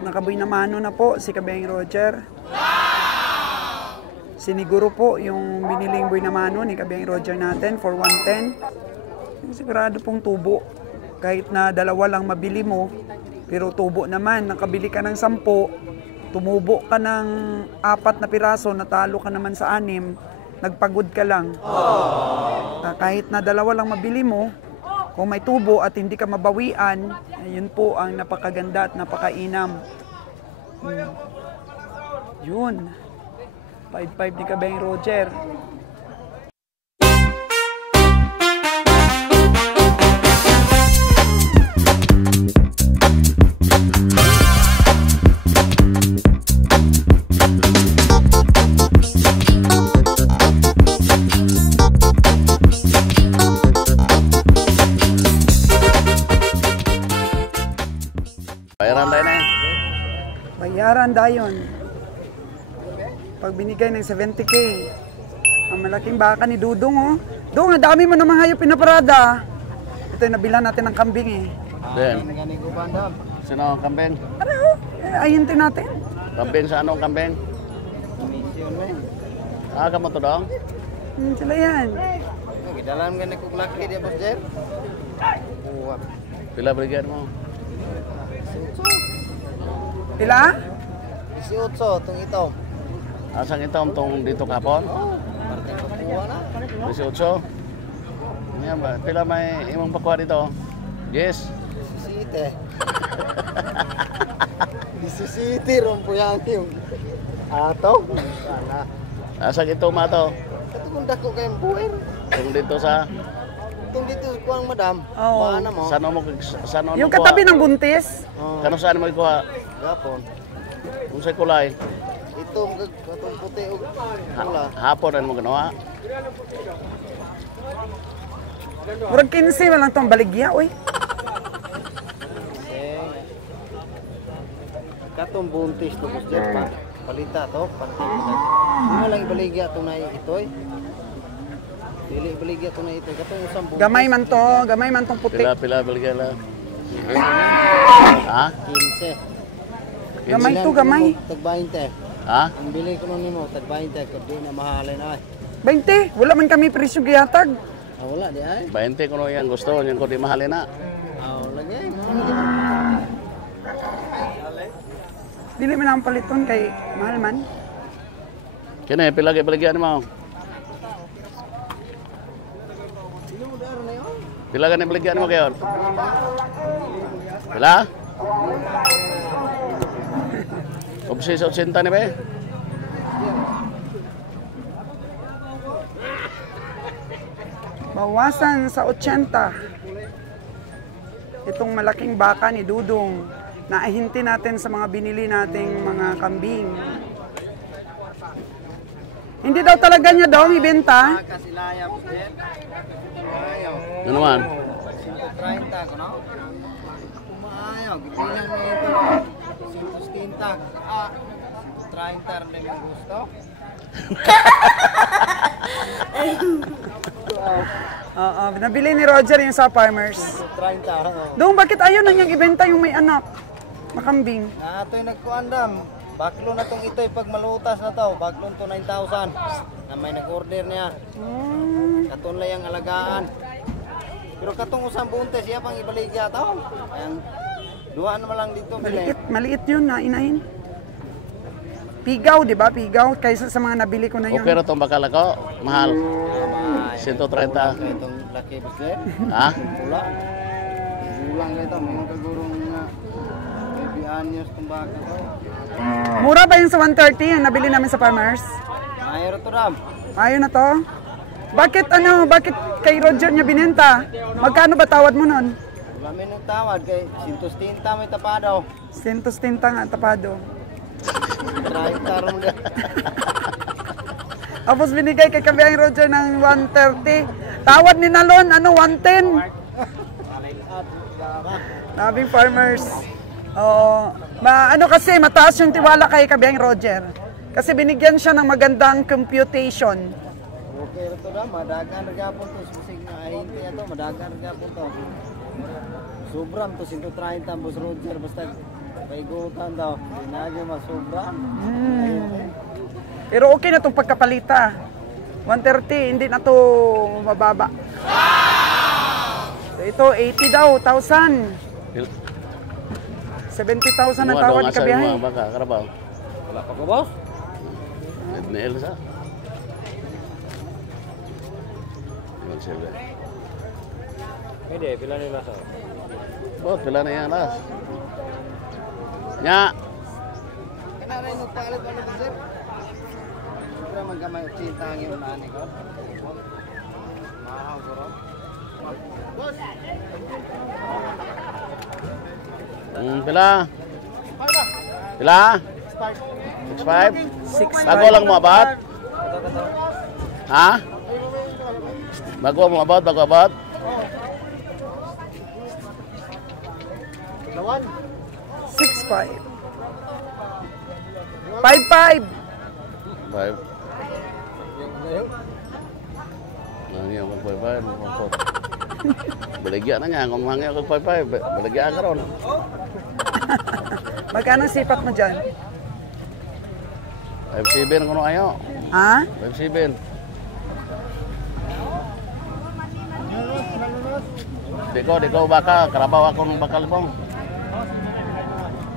Nakaboy na mano na po si Kabeng Roger. Siniguro po yung biniling boy na mano ni Kabeng Roger natin for 110. Sigurado pong tubo. Kahit na dalawa lang mabili mo, pero tubo naman. Nakabili ka ng 10, tumubo ka ng 4 na piraso, natalo ka naman sa 6, nagpagod ka lang. Kahit na dalawa lang mabili mo, kung may tubo at hindi ka mabawian, yun po ang napakaganda at napakainam. Yun. 5-5 ni Kabeng Roger. Bayaran tayo na yan. Bayaran dayon. Pag binigay ng 70K, ang malaking baka ni Dudong, oh. Dong, ang dami mo namang hayop pinaparada. Ito yung nabilan natin ng kambing, eh. Then, sino ang kambing? Ano, ayuntin natin. Kambing sa anong kambing? Aga mo to dong? Sila yan. Dalam kan aku laki dia bos Jer. Pila baligyan mo? Pila? 18 tong itom. Asang itom tong dito kapon? Parte Papua na. 18. Yan ba? Pila may imong pakuha dito? Yes. Sisite. Sisite rompo yang yung. Ato. Sana. Asang itom ato? Ito kung dako kayong buwer. Tong dito sa Itong dito kuang madam. Oo. Paano mo? sano Yung katabi ng buntis. Kano saan mo ikuha? Gapon. Kung sa kulay? Itong katong puti og pula. Hapon rin mo ganawa? Murag 15 walang tong baligya, oy. Katong buntis to bos Jer pa. Palita to, panting mo. Ano lang ibaligya to na itoy? Dili baligya to na ito. Katong usang buntis. Gamay man tong puti. Pila baligyan lang. Ha? 15. Gamay to, gamay. Tag 20. Ha? Ang bili ko nun nimo tag 20 kung di na mahalin ay. 20, wala man kami presyo giyatag. Ah, wala di ay. 20 kuno yan gusto, yan ko di mahalin na. Ah, lagi. Dili man ang paliton kay mahal man. Kini pila kay baligyan mo? Pila ka na baligyan mo kayo? Pila? Obsi sa 80 ni ba? Bawasan sa 80. Itong malaking baka ni Dudong, naahinti natin sa mga binili nating mga kambing. Hindi daw talaga niya daw ibenta. Kasilaya po din. Ayaw. Ano naman? 130 ko no. Maayaw, gibilang na ito. 130. Ah, 130 rin yung gusto. Nabili ni Roger yung sa farmers. 130. Doon, bakit ayaw na niyang ibenta yung may anak? Makambing. Na ito'y nagkuandam. Baklo na tong ito'y pag malutas na to. Baklon to 9,000. Na may nag-order niya. Katon lang yung alagaan. Pero katong usang buntes, siya pang ibaligya to. Ayan. Duhaan naman lang dito. Maliit yun na inahin. Pigaw, di ba? Pigaw. Kaysa sa mga nabili ko na yun. Okay na itong bakal ako? Mahal. 130. Itong laki bisler. Ha? Pula. Bulang ito. Mga kagurong nga. Maybe anyos itong baka to. Mura ba yung sa 130 yung nabili namin sa farmers? Mayroon to ram. Ayaw na to. Bakit kay Roger niya binenta? Magkano ba tawad mo nun? Wala may nung tawad kay 130 may tapado. 130 nga tapado. 30 ron nga. Tapos binigay kay Kabeng Roger ng 130. Tawad ni Nalon, 110. Sabing farmers. Kasi mataas yung tiwala kay Kabeng Roger. Kasi binigyan siya ng magandang computation. Okay ito na, madagan rin po ito. Sisig na ahinte ito, madagan rin po ito. Sobram to 130 ang Boss Roger basta paigutan daw. Hindi na agad masobram. Pero okay na itong pagkapalita. 130, hindi na to mababa. So ito, 80 daw, 1,000. 70,000 ang tawad ni Kabiyahe. Mga baka, karabaw. Wala pa ko, boss? Ni Elsa. Pwede, pila nila sa. Bot, pila na yan alas. Nya. Kana rin mo palit ano ba sir? Siyempre magkamay cinta ang iyong nani ko. Mahaw ko ron. Boss! Pila? Pila? 6.5? Bago lang mo abot? Ha? Bago mo abot? Bago abot? Lawan? 6.5. 5.5. 5. Nangyay ako 5.5. Baligyan na niya. Kung mangyay ako 5.5, baligyan ka ron. Magkano sipat mo dyan? 5.7 kung ayaw. Ha? 5.7. Di ko baka. Karabaw ako ng bakal mo.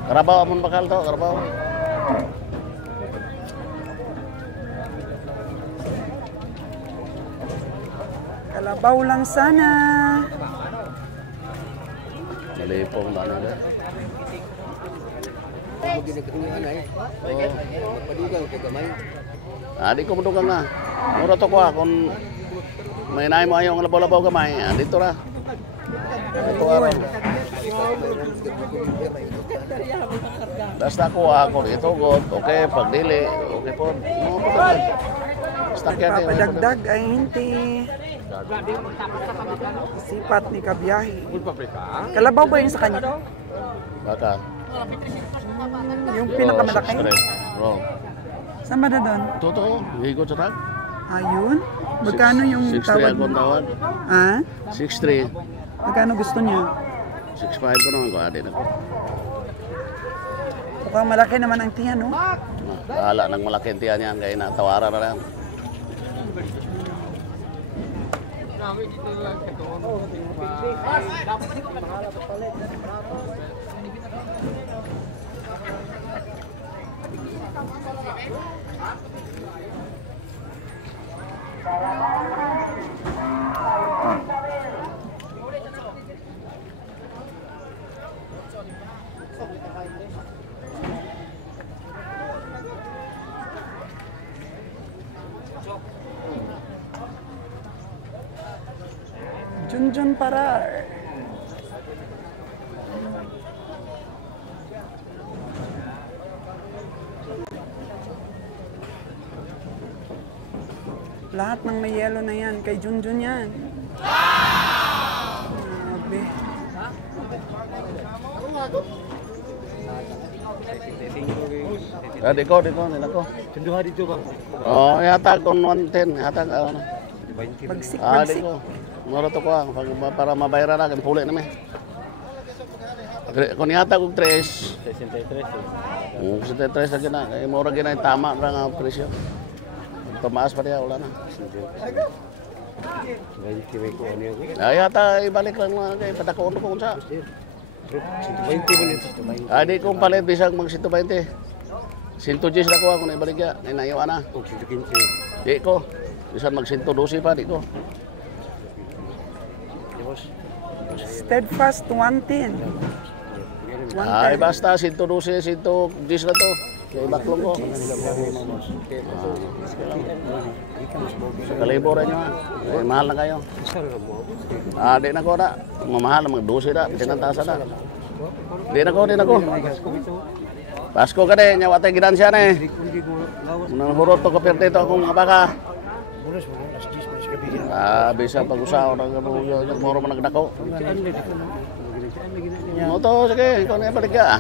Karabaw amon bakal to. Karabaw. Kalabaw lang sana. Malipong na nila. Di ko madugang na. Mura to ko kung may naay mo ayaw ang labaw-labaw gamay. Dito ra. Dito ara. Basta ko dito god. Okay, pag dili, okay po. No, basta kaya Papadagdag ay hindi. Sipat ni Kabiyahe. Kalabaw ba yun sa kanya? Baka. Yung pinakamalaki? Wrong. Saan ba na doon? Totoo, higot sa tag. Ayun. Magkano yung 6.3 tawad akong mo? tawad. Ha? 6.3. Magkano gusto niya? 6.5 ko naman ko adin ako. Mukhang malaki naman ang tiyan, no? Bahala ng malaking tiyan niyan kaya natawaran na lang. Junjun Parar. Lahat ng may yellow na yan, kay Junjun yan. Grabe. Di ko, nila ko. Tunduha dito ba? Oh, yata kung 110, yata ano. Bagsik, Di bagsik. ko. Moro to ko para mabayaran na kan puli na me. Kung yata kog 3. 63. 63 lagi na. Kaya mura gina tama ra nga presyo. Tumaas pa diya wala na. 20 ko ano yun? Yata ibalik lang mga kay padako ko unsa. 120 mo nito. Di kong palit bisag mag 120. 110 na ko ako na ibalik ya. Nayo ana. 115. Di ko. Bisan mag 112 pa di ko. Steadfast 110. Basta 112, 110 na to. Kaya baklong ko. Sa kalibo rin nyo. Ay, mahal na kayo. Di na ko na. Mamahal na mag-12 na. Sinantasa na. Di na ko. Pasko ka din. Nyawatay ginansya na eh. Nang hurot to kapirte ito akong mga baka. Bisa pag-usaw na gano'n. Moro man nagdako. Mo to, sige. Ikaw na ibalik ka.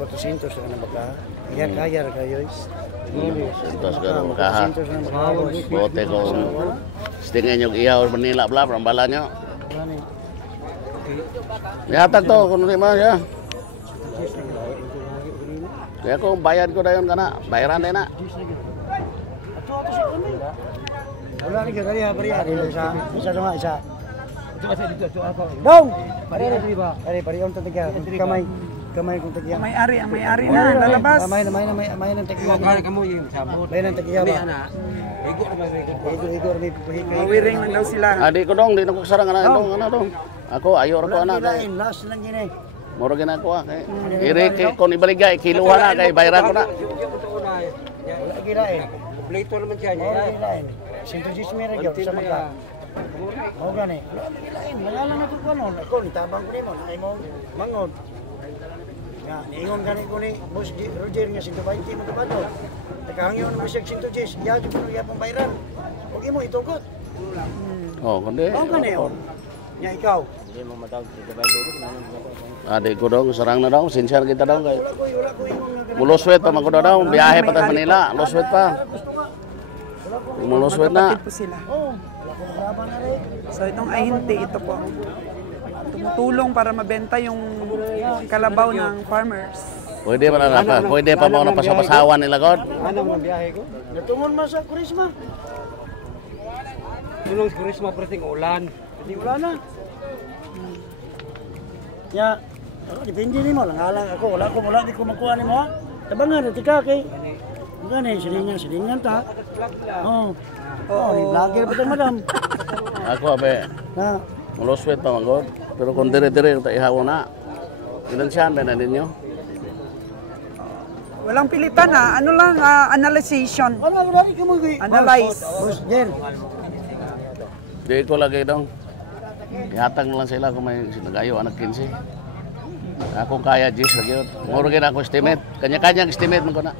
400 na baka. Kaya kayo. Terus gano'n makaha. Bote ko. Stingin yung ihaw Manila bla. Rambalan nyo. Nihatag to, kung di man siya. Kaya kung bayad ko na yun ka na, bayaran din na. Wala ni kali ha pare isa dong isa. Dong. Pare di ba? Pare on tatiga kamay kung tagiya. Ang may-ari na lalabas. May nang tagiya. Kamu yung sabot. May nang tagiya ba? Igo may pahit. Mawiring lang daw sila. Adi ko dong, di na ko sarang na dong, ano dong. Ako ayo ra ko ana kay. Last lang gini. Moro gina ko kay. Iri kay kon ibaligay kiluha na kay bayaran ko na. Wala gilain. Kompleto naman siya niya. Wala gilain. Sintosis mera gyud sa magka. Oh gani. Wala gilain. Nangalan na to kono. Ako ni tabang ko nimo, ay mo mangod. Ya, niingon gani ko ni Boss Roger nga 120 mo kabado. Nakahangyon mo siya 110. Ya jud ko ya pambayaran. Huwag mo itugot. Oh, kundi. Oh gani on. Nya ikaw. Adi ko dong sarang na daw, sincere kita daw kay. Wala ko ingon nga. Muloswet pa man ko daw, biyahe pa ta Manila, loswet pa. Muloswet na. Magkapatid po sila. Oh, wala ko magraban na rin. So itong ahinti, ito po. Tumutulong para mabenta yung kalabaw ng farmers. Pwede pa na pa, pwede pa mo na pasapasawan nila god. Ano mo biyahe ko? Natungon man sa Kurisma. Tulong sa Kurisma prating ulan. Hindi ulan na. Ya, ako depende nimo lang halang ako wala di ko makuha nimo. Tabangan ti ka kay. Ngani silingan ta. Oh. Oh, vlogger pa to madam. Ako abe, Na, muloswet pa man god. Pero kung dire-dire ta ihawo na. Ilan siya ba na ninyo? Walang pilitan ha. Ano lang, analyzation. wala di ko mo kay. Analyze. Boss Jen. Di ko lagi dong. Ihatag na lang sila kung may sinagayo anak 15. Akong kaya 10 lagi yun. Muro gina ako estimate. Kanya-kanyang estimate man ko na.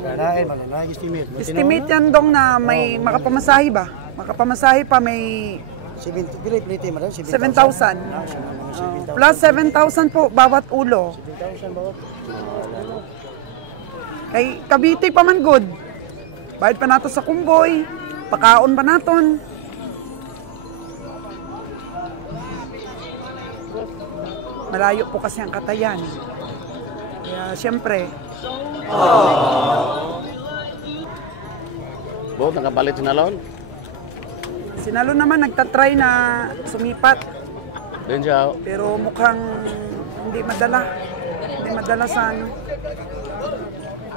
Lain man na estimate. Estimate yan dong na may makapamasahe ba? Makapamasahe pa may 70 plate man 7,000. 7,000 Plus 7,000 po bawat ulo. bawat. Kay Cavite pa man good. Bayad pa nato sa kumboy. Pakaon pa naton. Malayo po kasi ang Katayan. Kaya siyempre, Buot nakapalit sinalon. sinalo naman nagtatry na sumipat. Din siya. Pero mukhang hindi madala. Hindi madala sa ano,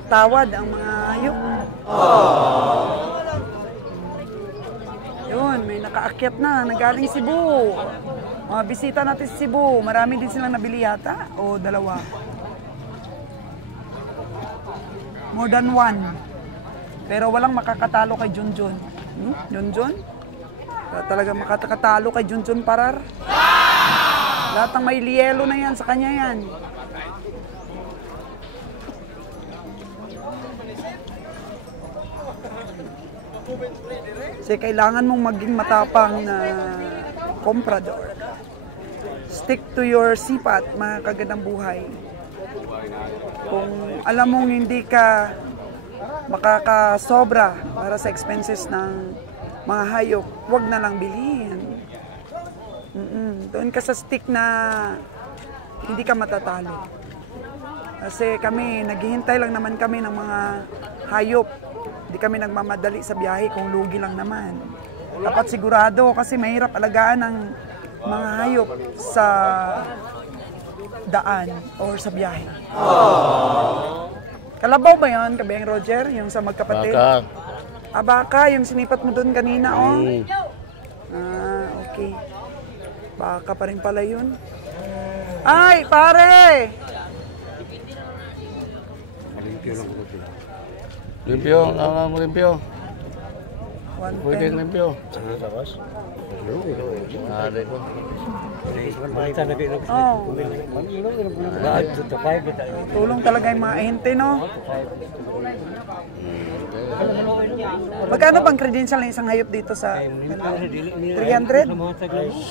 tawad ang mga hayop. Yun, may nakaakyat na, nagaling Cebu. Mga bisita natin sa Cebu, marami din silang nabili yata, o dalawa. More than one. Pero walang makakatalo kay Junjun. Junjun? Talaga makakatalo kay Junjun Parar. Lahat ng may liyelo na yan, sa kanya yan. Kasi kailangan mong maging matapang na comprador. Stick to your sipat, mga kagandang buhay. Kung alam mong hindi ka makakasobra para sa expenses ng mga hayop, huwag na lang bilhin. Doon ka sa stick na hindi ka matatalo. Kasi kami, naghihintay lang naman kami ng mga hayop. Hindi kami nagmamadali sa biyahe kung lugi lang naman. Dapat sigurado kasi mahirap alagaan ng mga hayop sa daan or sa biyahe. Kalabaw ba yun, Kabeng Roger? Yung sa magkapatid? Baka. Baka, yung sinipat mo doon kanina, oh. Okay. Baka pa rin pala yun. Ay, pare! Limpyo, mo limpyo. 110. Pwede limpyo. Ade ko. Oh. Tulong talaga yung mga ahente, no? Magkano bang credential ng isang hayop dito sa 300?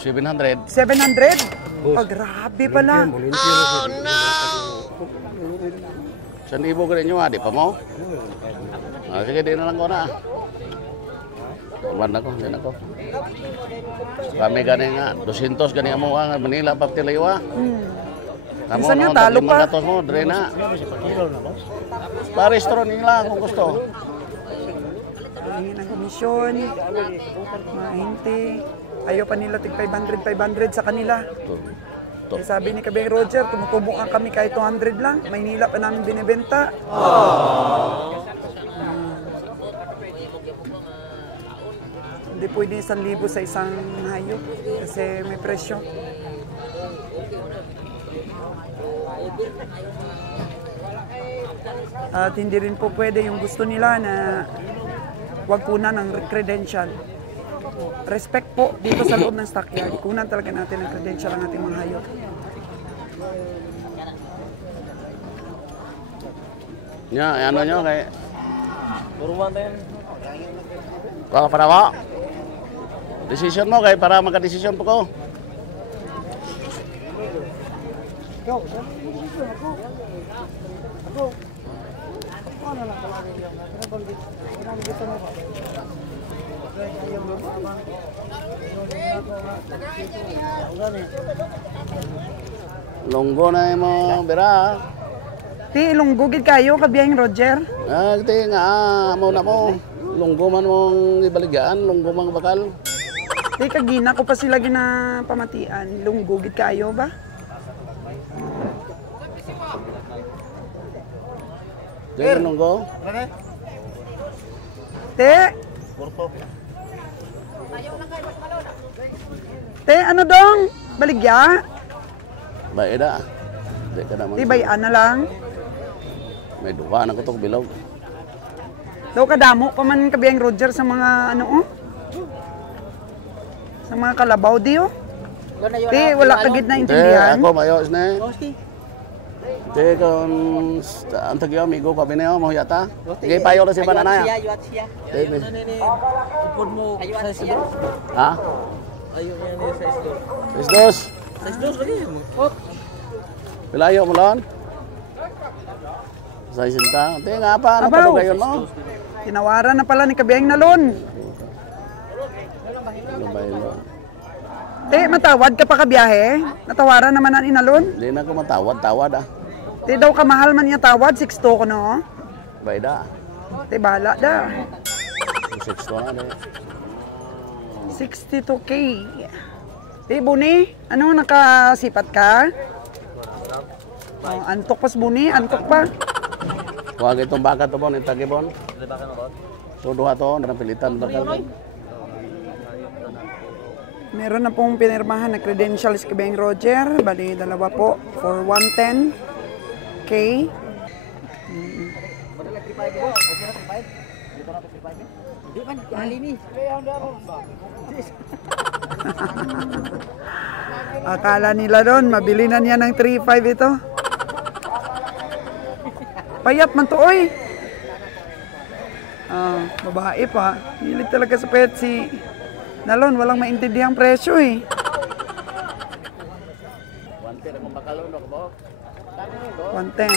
700. 700? Oh, grabe pala. Oh no! 1,000 ka rin nyo, di pa mo? Sige, di na lang ko na. Tuman ako, din ako. Kami gani nga, 200 gani mo nga Manila pa tilaywa. Kamu Minsan nga, no, talo pa. 500 mo, dre na. Meron siya pag-ilaw na, boss. Parehistro nila kung gusto. Hingi ng komisyon, mga hinti. Ayaw pa nila tig 500 sa kanila. To. Eh, sabi ni Kabeng Roger, tumutubo nga kami kahit 200 lang. Maynila pa namin binibenta. Hindi pwede 1,000 sa isang hayop kasi may presyo. At hindi rin po pwede yung gusto nila na wag kunan ng credential. Respect po dito sa loob ng stockyard. Kunan talaga natin ng credential ang ating mga hayop. Nya, ano nyo kay... Kaya para ko. Decision mo kay para magka-decision po ko. Go, ako. Ano lang palagi yung pinabanggit mo ba? Longgo na mo bera. Ti, ilunggugid kayo, Kabeng Roger. Ti nga, amo na mo. Longgo man mong ibaligaan, longgo mang bakal. Ti, kagina ko pa sila ginapamatian. Ilunggugid kayo ba? Di longgo. Te! Te, ano dong? Baligya? Baida. Di ka naman. Ti, bayan na lang. May duwa na ko to bilog. Daw kadamo pa man Kabeng Roger sa mga ano oh? Sa mga kalabaw di oh. Ti, wala kagid na Di, intindihan. ako mayos na. Di, kung ang tagyo, amigo pa bineo mo yata. Sige, payo na si Banana. Di, Upod mo sa siya. ha? Ayaw niya niya sa isdo. Isdos. Sa isdo lagi mo. Pilayo mo lon. Sa isinta. Di nga pa, ano pa Abaw. daw kayo mo? Tinawaran na pala ni Kabeng Nalon. Ano ba yun? Te, matawad ka pa kabiyahe? Natawaran naman ang inalon. Hindi na ko matawad ah. Te, daw kamahal man niya tawad, 6'2" ko no. Baida. Te, bala da. 6 na. 62K. Te, Buni, ano, nakasipat ka? Oh, antok pas Buni, antok pa. Huwag itong baka to bon, itagi bon. So duha to, napilitan bakal. Meron na pong pinirmahan na credentials kay Kabeng Roger. Bali, dalawa po for 110K. Akala nila doon, mabili na niya ng 3.5 ito. Payat man to, oy. Babae pa. Hilig talaga sa pet si Nalon. Walang maintindihang presyo eh. 110.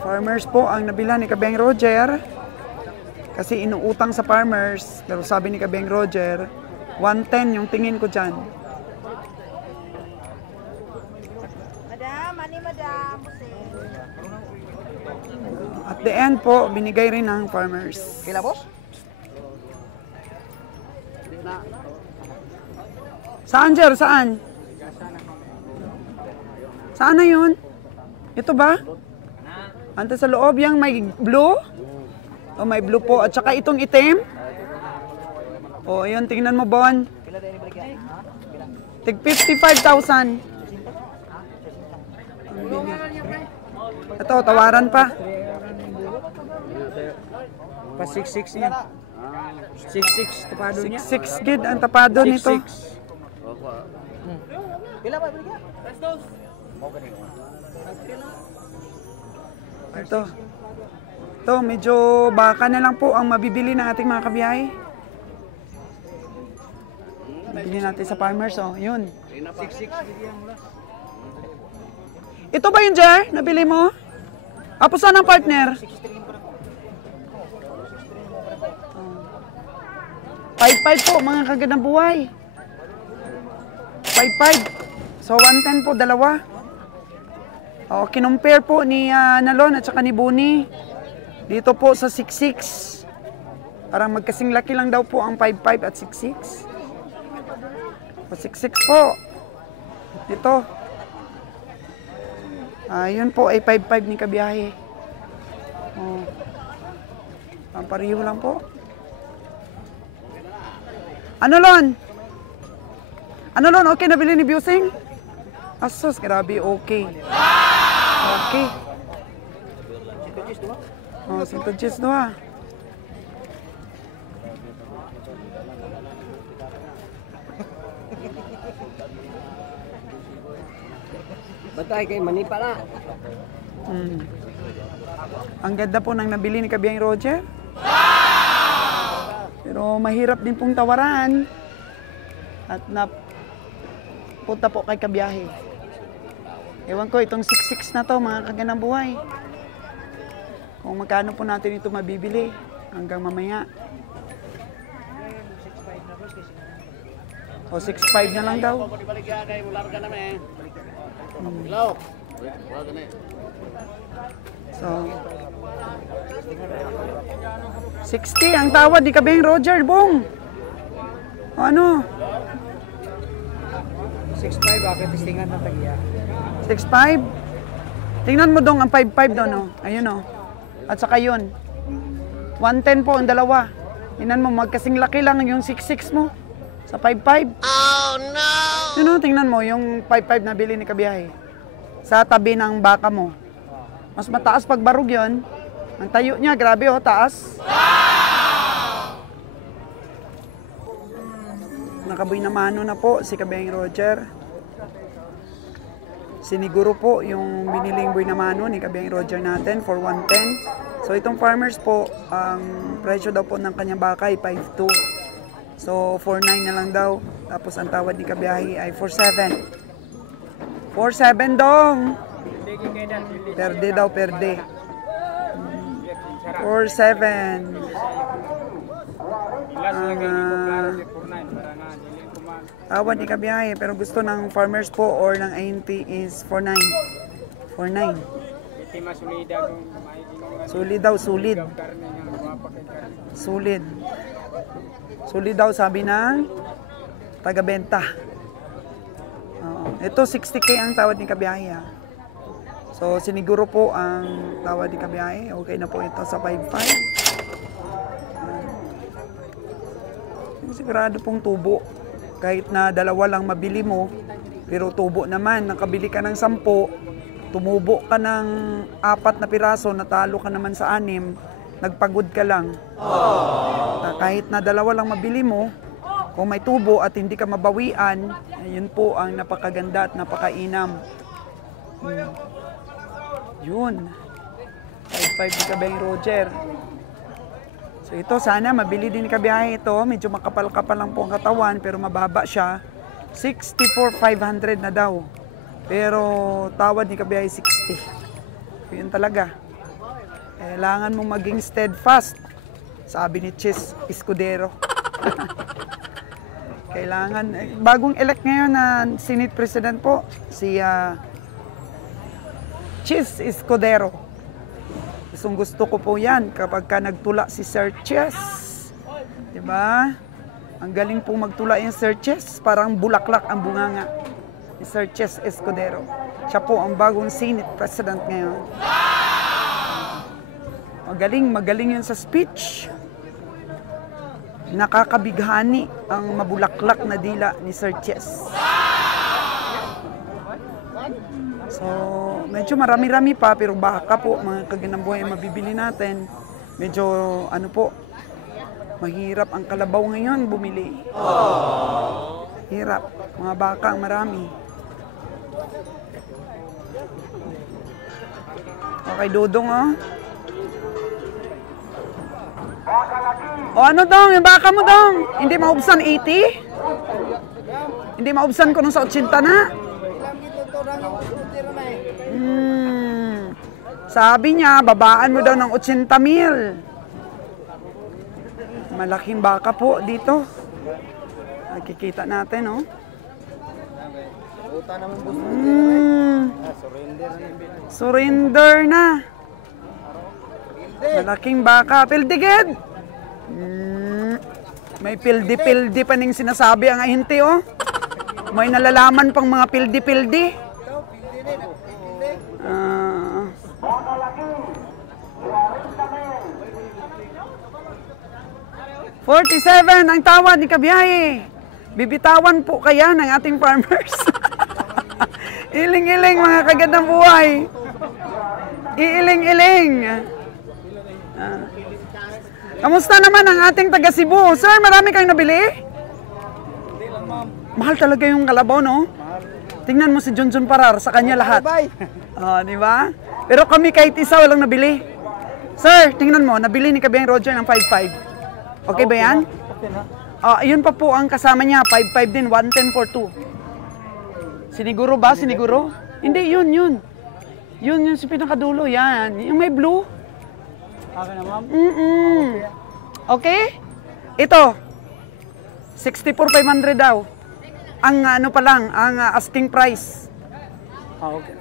Farmers po ang nabila ni Kabeng Roger. Kasi inuutang sa farmers. Pero sabi ni Kabeng Roger, 110 yung tingin ko dyan. At the end po, binigay rin ng farmers. Kila boss? Saan, Jer? Saan? Saan na yun? Ito ba? Ante sa loob yung may blue? O may blue po. At saka itong itim? O, yun. Tingnan mo, Bon. Tig 55,000. Ito, tawaran pa. Pa 6'6" niya. 6'6" tapado niya. 6 gid ang tapado nito. 6'6". Pila ba bigyan? Ito. Ito, medyo baka na lang po ang mabibili ng ating mga kabiyahe. Bibili natin sa farmers, oh. Yun. 6'6" bigyan mo lang. Ito ba yung Jer? Nabili mo? Apo saan ang partner? 5-5 po, mga kagandang buhay. 5-5. So, 110 po, dalawa. O, kinumpare po ni Nalon at saka ni Buni. Dito po sa 6-6. Parang magkasing laki lang daw po ang 5-5 at 6-6. O, 6-6 po. Ito. Yun po ay 5-5 ni Kabiyahe. O, pampariho lang po. Ano Lon? Ano Lon? Okay nabili ni Busing? Asos, grabe, okay. Okay. Oh, sintojes doa. Batay kay Manipa na. Ang ganda po ng nabili ni Kabiyang Roger. Pero mahirap din pong tawaran. At punta po kay Kabiyahe. Ewan ko, itong 6-6 na to, mga kagandang buhay. Kung magkano po natin ito mabibili hanggang mamaya. O 6-5 na lang daw. So, 60 ang tawad ni Kabeng Roger, Bong. O ano? 6'5", bakit tistingan na tagiya? 6'5"? Tingnan mo dong ang 5'5" doon, no? Ayun, no? At saka yun. 110 po ang dalawa. Tingnan mo, magkasing laki lang yung 6'6" mo. Sa 5'5". Oh, no! Yun, no? Tingnan mo, yung 5'5" na bili ni Kabiyahe. Sa tabi ng baka mo. Mas mataas pag barug yun. Ang tayo niya, grabe, oh, taas. Nakaboy na mano na po si Kabeng Roger. Siniguro po yung biniling boy na mano ni Kabeng Roger natin for 110. So itong farmers po, ang presyo daw po ng kanyang baka ay 5.2. So 4.9 na lang daw. Tapos ang tawad ni Kabiyahe ay 4.7. 4.7 dong! Perde daw, perde. 4.7. Tawad ni Kabiyahe, pero gusto ng farmers po or ng INT is 4.9. 4.9. Sulit daw, sulit. Sulit. Sulit daw, sabi ng taga-benta. Ito, 60K ang tawad ni Kabiyahe. So, siniguro po ang tawad ni Kabiyahe. Okay na po ito sa 5.5. Sigurado pong tubo. Kahit na dalawa lang mabili mo, pero tubo naman, nakabili ka ng 10, tumubo ka ng 4 na piraso, natalo ka naman sa 6, nagpagod ka lang. Kahit na dalawa lang mabili mo, kung may tubo at hindi ka mabawian, yun po ang napakaganda at napakainam. Yun. 5.5 ni Kabeng Roger. So ito, sana mabili din ni Kabiyahe ito. Medyo makapal-kapal lang po ang katawan, pero mababa siya. 64,500 na daw. Pero tawad ni Kabiyahe 60. Yun talaga. Kailangan mong maging steadfast. Sabi ni Chis Escudero. Kailangan, bagong elect ngayon na Senate President po, si Chis Escudero. Gusto ko po yan kapag ka nagtula si Sir Chess. Diba? Ang galing po magtula yung Sir Chess. Parang bulaklak ang bunganga ni Sir Chess Escudero. Siya po ang bagong Senate President ngayon. Magaling yun sa speech. Nakakabighani ang mabulaklak na dila ni Sir Chess. So, medyo marami-rami pa, pero baka po, mga kagandang buhay ang mabibili natin. Medyo, ano po, mahirap ang kalabaw ngayon bumili. Hirap. Mga baka ang marami. Okay, Dodong, oh. O ano, Dong? Yung baka mo, Dong? Hindi maubsan 80? Hindi maubsan ko nung sa 80 na? Sabi niya, babaan mo daw ng 80,000. Malaking baka po dito. Nakikita natin, oh. Buta naman gusto. Surrender na yung bilang. Surrender na. Malaking baka. Pildigid! May pildi-pildi pa ning sinasabi ang ahinti, oh. May nalalaman pang mga pildi-pildi. 47 ang tawad ni Kabiyahe. Bibitawan po kaya ng ating farmers. Iling-iling mga kagandang buhay. Iiling-iling. Kamusta naman ang ating taga Cebu? Sir, marami kayong nabili? Mahal talaga yung kalabaw, no? Tingnan mo si Junjun Parar, sa kanya lahat. Di ba? Pero kami kahit isa walang nabili. Sir, tingnan mo, nabili ni Kabiyang Roger ng 5.5. Okay ba yan? Okay na. Yun pa po ang kasama niya, 5.5 din, 110 for 2. Siniguro ba? Siniguro? Hindi, yun. Yun si pinakadulo, yan. Yung may blue. Okay na, ma'am? Okay? Ito, 64,500 daw. Ang ano pa lang, ang asking price. Okay.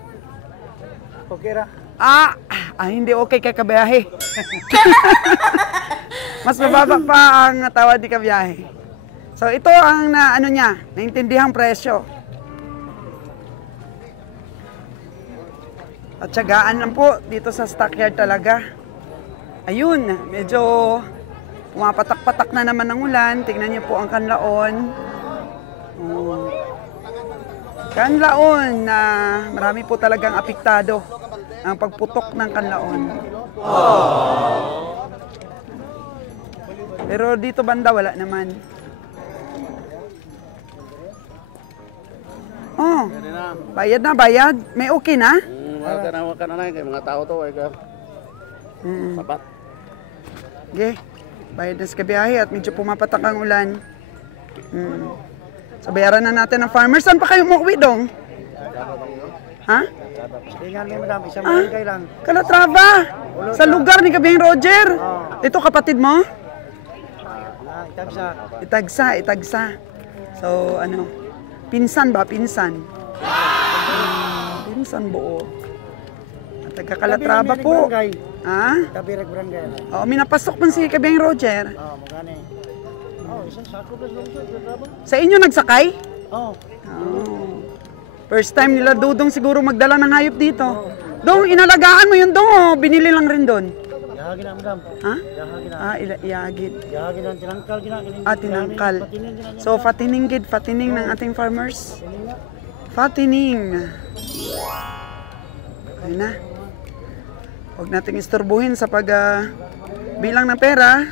Okay ra. Hindi okay kay Kabiyahe. Mas mababa pa ang tawad ni Kabiyahe. So ito ang ano niya, naintindihang presyo. At tiyagaan lang po dito sa stockyard talaga. Ayun, medyo pumapatak-patak na naman ng ulan. Tingnan niyo po ang kanlaon. Kanlaon na marami po talagang apektado ang pagputok ng kanlaon. Pero dito banda wala naman. Bayad na, bayad. May okay na? Wag ka na kay mga tao to. Sapat. Okay. Bayad na sa Kabiyahe at medyo pumapatak ang ulan. So bayaran na natin ang farmers. Saan pa kayo umuwi dong? Ha? Tingnan mo, madam, isang barangay lang. Calatrava! Sa lugar ni Kabiyang Roger. Ito kapatid mo? Itagsa. So ano, pinsan ba? Pinsan buo. Taga Calatrava po. Ha? Tabirag barangay. Minapasok man si Kabiyang Roger. Magani. Isang sako ba lang ito? Sa inyo nagsakay? Oo. First time nila Dudong siguro magdala ng hayop dito. Dong, inalagaan mo yun dong, binili lang rin doon. Yahagin na, madam. Ha? Yahagin na. Iagid. Yahagin na, tinangkal gina. Tinangkal. So, fatining ng ating farmers. Fatining. Okay na. Huwag nating istorbuhin sa bilang ng pera.